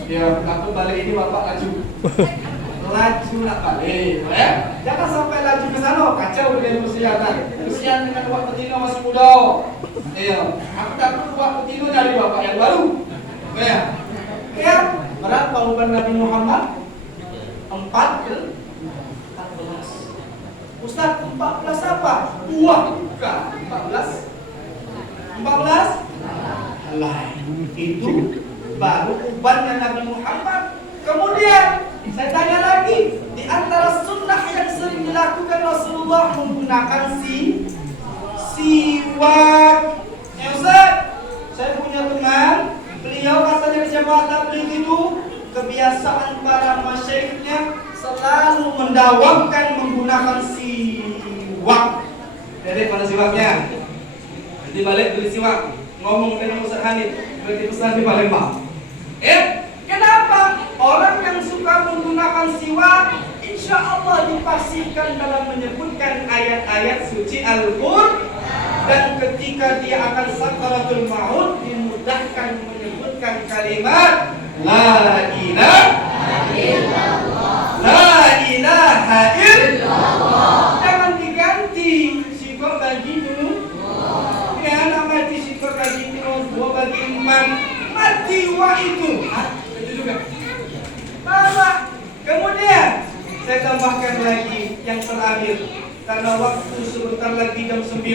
Ya, aku balik ini Bapak laju nak balik ya. Jangan sampai laju ke sana, kacau dengan kesehatan. Kesian dengan Wak Petino masih muda. Iya, aku takut Wak Petino dari Bapak yang baru. Ya. Ya, berapa uban Nabi Muhammad? 14. Ustaz, 14 apa? Buah bukan. 14. Alah, itu baru ubannya Nabi Muhammad. Kemudian saya tanya lagi, di antara sunnah yang sering dilakukan Rasulullah menggunakan siwak. Ya Ustaz, saya punya teman, beliau katanya di jamaah tabligh itu kebiasaan para masyayikhnya selalu mendawamkan menggunakan siwak. Jadi mana siwaknya? Nanti balik beli siwak, ngomong dengan Ustaz Hanif, berarti Ustaz di Palembang. Kenapa? Orang yang suka menggunakan siwak, insya Allah dipastikan dalam menyebutkan ayat-ayat suci Al-Qur'an, dan ketika dia akan sakaratul maut dimudahkan menyebutkan kalimat La ilaha illallah. La ilaha illallah. Jangan diganti sikor bagi dulu. Ya, nama mati sikor bagi dulu, dua bagi iman. Mati wa itu. Itu juga. Bapak. Kemudian saya tambahkan lagi yang terakhir, karena waktu sebentar lagi jam 9.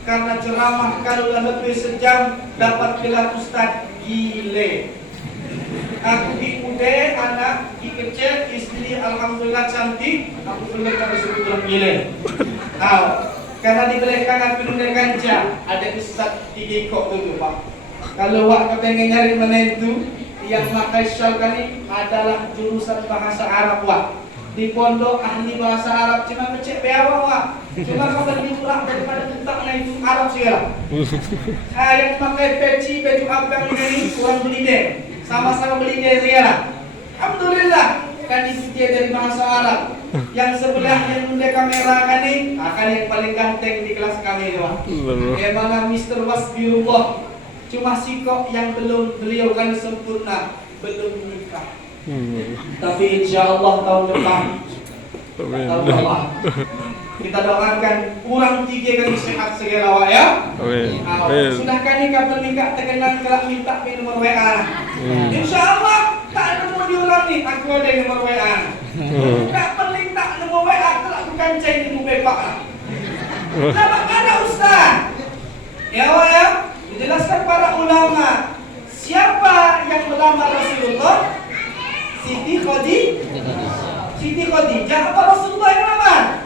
Karena ceramah kalau lebih sejam dapat gelar Ustaz gile. Aku di UD, anak di kecil, istri alhamdulillah cantik, aku belum disebut dalam gile. Tahu? Karena di belakang aku dengan ganja ada Ustaz Tigik kok dulu Pak. Kalau wak kepengen nyari menentu yang pakai syal kali adalah jurusan bahasa Arab Wak. Di pondok ahli bahasa Arab cuma kecek beawang Wak. Cuma kau lebih murah daripada tentaknya itu Arab segala. Yang pakai peci baju abang ini kurang beli deh. Sama-sama beli deh segala. Alhamdulillah kan itu dia dari bahasa Arab. Yang sebelah yang bunda kamera kan ini akan yang paling ganteng di kelas kami itu Wak. Emang Mr. Wasbirullah. Cuma sikok yang belum beliau kan sempurna, belum menikah. Tapi insya Allah tahun depan, Allah, kita doakan kurang 3 kali sehat segala Wak ya. Sudah kan nikah terkenal kelak minta nomor WA. Insya Allah tak ada mau diulangi, aku ada nomor WA. Tak perlu tak nomor WA, kelak bukan cai nomor bepak. Nama ada Ustaz. Ya Wak ya. Dijelaskan para ulama, siapa yang melamar Rasulullah? Siti Khadijah apa Rasulullah yang melamar?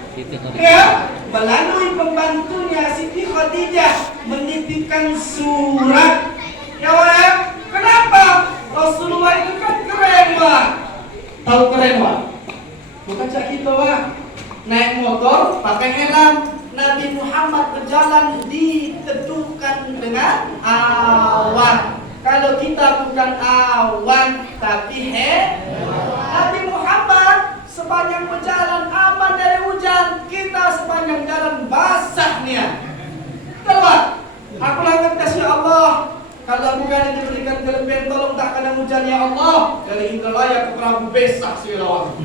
Ya, melalui pembantunya Siti Khadijah menitipkan surat. Ya Wak, kenapa? Rasulullah itu kan keren Wak. Tahu keren Wak? Bukan cak kita Wak. Naik motor pakai helm. Nabi Muhammad berjalan diteduhkan dengan awan. Kalau kita bukan awan tapi Nabi Muhammad sepanjang berjalan aman dari hujan, kita sepanjang jalan basahnya. Tepat. Aku ngetes ya Allah. Kalau bukan yang diberikan kelebihan, tolong tak kena hujan ya Allah. Dari Indralaya ke Prabu Besar Sirawan.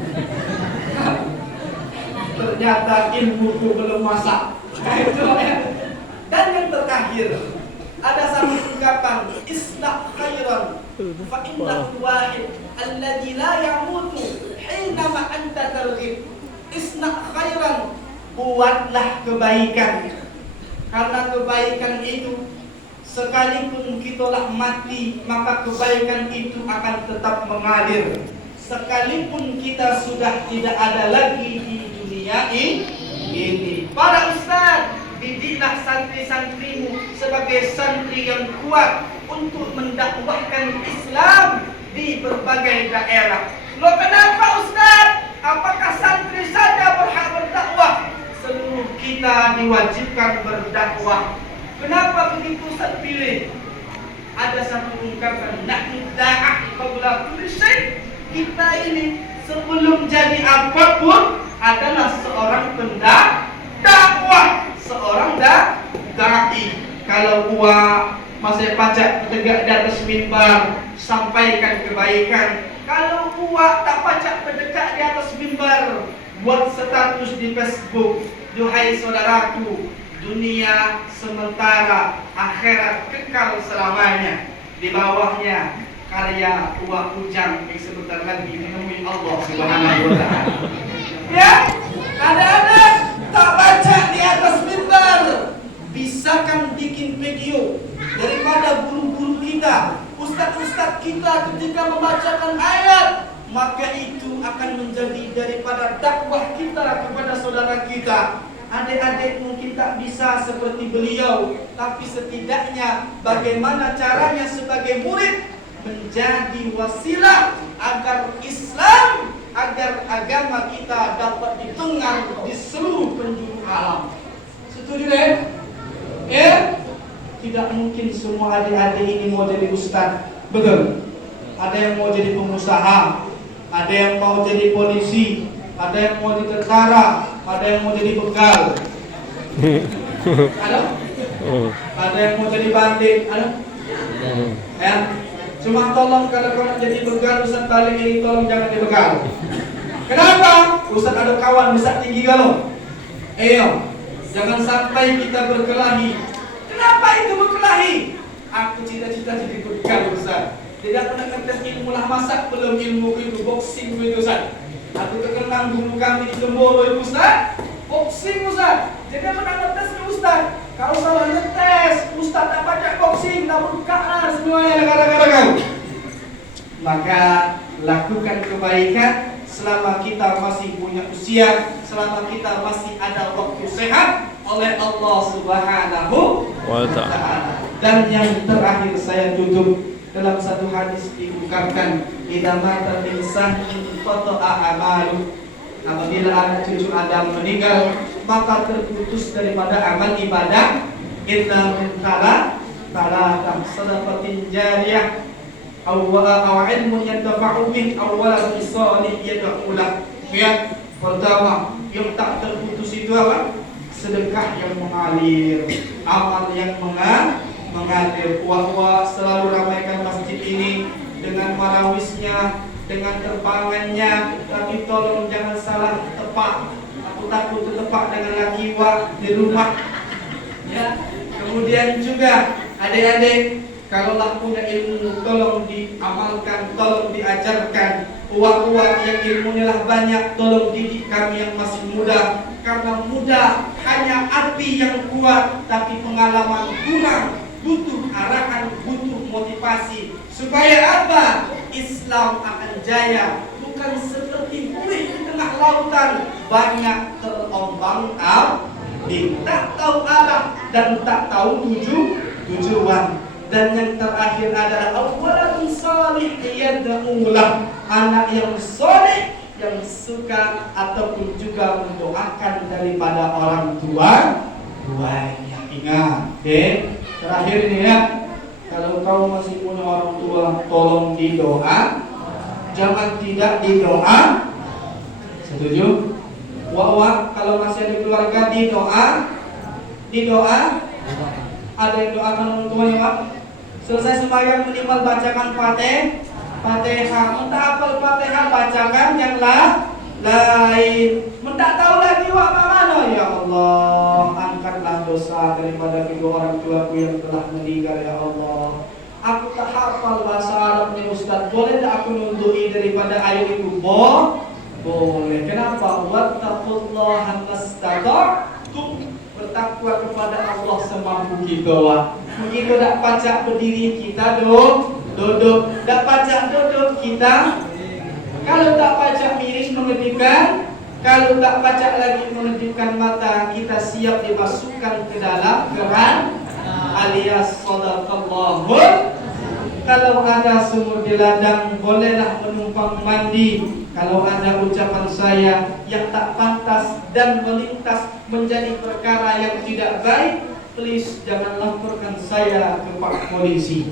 Ternyata ilmuku belum masak. Dan yang terakhir ada satu ungkapan islah khairan fa innahu wahid alladzi la yamutu hinama anta targhib. Islah khairan, buatlah kebaikan, karena kebaikan itu sekalipun kita mati maka kebaikan itu akan tetap mengalir. Sekalipun kita sudah tidak ada lagi di dunia ini. Para ustaz, didiklah santri-santrimu sebagai santri yang kuat untuk mendakwahkan Islam di berbagai daerah. Loh kenapa ustaz? Apakah santri saja berhak berdakwah? Seluruh kita diwajibkan berdakwah. Kenapa begitu Ustaz pilih? Ada satu ungkapan, nahnu da'ah qabla kulli syai'. Kita ini sebelum jadi apapun adalah seorang pendakwah, seorang dai. Kalau uang masih pacak tegak di atas mimbar sampaikan kebaikan. Kalau uang tak pacak berdekat di atas mimbar buat status di Facebook, duhai saudaraku, dunia sementara, akhirat kekal selamanya. Di bawahnya karya Uwak Ujang yang sebentar lagi menemui Allah Subhanahu wa Ta'ala. Ya, ada tak baca di atas mimbar, bisakan bikin video daripada guru-guru kita, ustaz-ustaz kita ketika membacakan ayat, maka itu akan menjadi daripada dakwah kita kepada saudara kita. Adik-adik mungkin tak bisa seperti beliau, tapi setidaknya bagaimana caranya sebagai murid menjadi wasilah agar Islam, agar agama kita dapat didengar di seluruh penjuru alam. Setuju deh? Ya? Tidak mungkin semua adik-adik ini mau jadi ustaz. Betul? Ada yang mau jadi pengusaha, ada yang mau jadi polisi, ada yang mau jadi tentara, ada yang mau jadi begal. Ada yang mau jadi bandit. Ya. Cuma tolong kalau kau nak jadi begal, Ustaz balik ini tolong jangan dibegal. Kenapa? Ustaz ada kawan bisa tinggi galau. Jangan sampai kita berkelahi. Kenapa itu berkelahi? Aku cita-cita jadi begal, Ustaz. Jadi aku nak ngetes ilmu lah masak, belum ilmu itu boxing itu, Ustaz. Aku terkenang guru kami di Jemboro itu, Ustaz. Boxing, Ustaz. Jadi aku nak ngetes ke Ustaz. Kalau salah ngetes, Ustaz tak baca boxing, tak bukaan semuanya gara-gara kau. Maka lakukan kebaikan selama kita masih punya usia, selama kita masih ada waktu sehat oleh Allah Subhanahu wa Ta'ala. Dan yang terakhir saya tutup dalam satu hadis diungkapkan, idza mata insan inqata'a amalu. Apabila anak cucu Adam meninggal, maka terputus daripada amal ibadah. Illa min talatan sadaqatin jariyah aw ilmun yantafa'u bih aw waladun salih yad'u lahu. Ya, pertama yang tak terputus itu apa? Sedekah yang mengalir, amal yang mengalir. Wah, selalu ramaikan masjid ini dengan marawisnya, dengan terpangannya, tapi tolong jangan salah tepak. Aku takut tertepak dengan laki di rumah. Ya. Kemudian juga adik-adik, kalaulah punya ilmu, tolong diamalkan, tolong diajarkan. Uang-uang yang ilmunya lah banyak, tolong didik kami yang masih muda. Karena muda hanya api yang kuat, tapi pengalaman kurang. Butuh arahan, butuh motivasi. Supaya apa? Islam akan jaya. Bukan seperti buih di tengah lautan, banyak terombang-ambing, tak tahu arah dan tak tahu tujuan. Dan yang terakhir adalah awalan salih yad'u lahu, anak yang saleh yang suka ataupun juga mendoakan daripada orang tuanya. Ingat, terakhir ini ya, kalau kau masih punya orang tua, tolong didoa, jangan tidak didoa. Setuju? Kalau masih ada keluarga, didoa. Ada yang doakan orang tuanya, Pak. Selesai sembahyang minimal bacakan Fatihah. Entah hafal Fatihah, bacakan yang lain. Mentak tahu lagi wak mana? Ya Allah, angkatlah dosa daripada kedua orang tuaku yang telah meninggal, ya Allah. Aku tak hafal bahasa Arabnya, Ustaz. Boleh tak aku nundui daripada ayat itu? Boleh. Kenapa? Wattaqullaha mastata'tum. Bertakwa kepada Allah semampu kita. Begitu tak pacak berdiri kita duduk. Tak pacak duduk kita. Kalau tak pacak miring mengedipkan. Kalau tak pacak lagi mengedipkan mata, kita siap dimasukkan ke dalam keran alias sadaqallahul. Kalau ada sumur di ladang, bolehlah menumpang mandi. Kalau ada ucapan saya yang tak pantas dan melintas menjadi perkara yang tidak baik, please jangan laporkan saya ke Pak Polisi.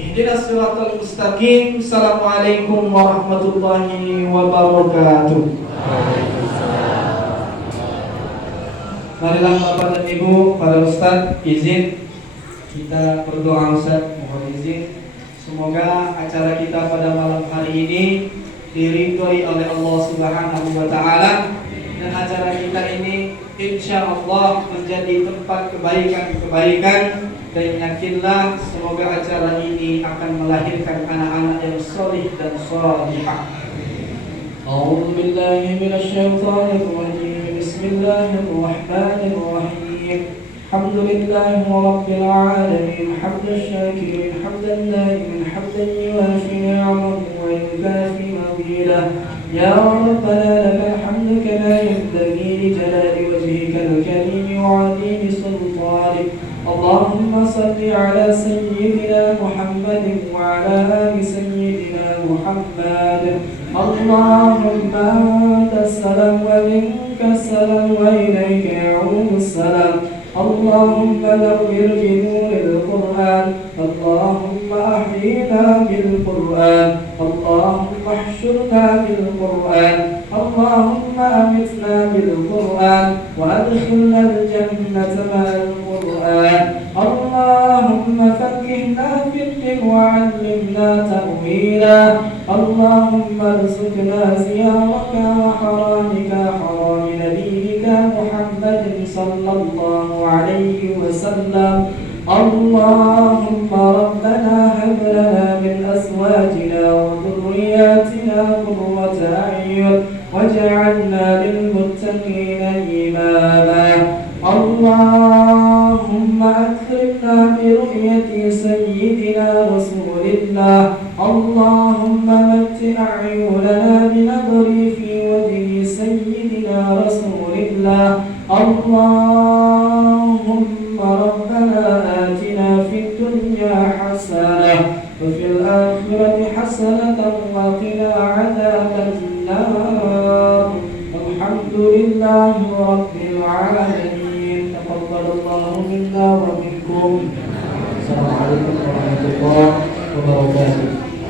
Ihdinas siratal mustaqim. Assalamualaikum warahmatullahi wabarakatuh. Marilah Bapak dan Ibu, para Ustadz, izin kita berdoa. Ustadz, mohon izin. Semoga acara kita pada malam hari ini diridhoi oleh Allah Subhanahu wa Ta'ala, dan acara kita ini insya Allah menjadi tempat kebaikan-kebaikan, dan yakinlah semoga acara ini akan melahirkan anak-anak yang solih dan solihah. A'udzu billahi minasyaitonir rajim. Bismillahirrahmanirrahim. Alhamdulillahi rabbil alamin, hamdan syakirin, hamdan daiman, hamdan yuwafi ni'amahu wa yukafi mazidah. Ya Rabbana lakal hamdu kama yanbaghi li jalali wajhikal karim wa 'azimi sultanik. Allahumma salli ala sayyidina Muhammadin wa ala ali sayyidina Muhammad. Allahumma antas salam wa minkas salam wa ilayka ya'udus salam. اللهم نور بنور القرآن، اللهم أحينا بالقرآن، اللهم احشرنا بالقرآن، اللهم أمتنا بالقرآن وأدخلنا الجنة مع القرآن. اللهم فقهنا في الدين وعلمنا تأويلا. اللهم ارزقنا زيارة وحرامك حرام نبيك محمد صلى الله عليه وسلم. اللهم ربنا هب لنا من أزواجنا وذرياتنا قرة أعين واجعلنا للمتقين إماما. اللهم أكرمنا برؤية سيدنا رسول الله. اللهم متع أعيننا بنظر في وجه سيدنا رسول الله. اللهم ربنا آتنا في الدنيا حسنة وفي الآخرة حسنة وقنا عذاب النار. والحمد لله رب العالمين. تقبل الله منا ومنكم. السلام عليكم ورحمة الله وبركاته.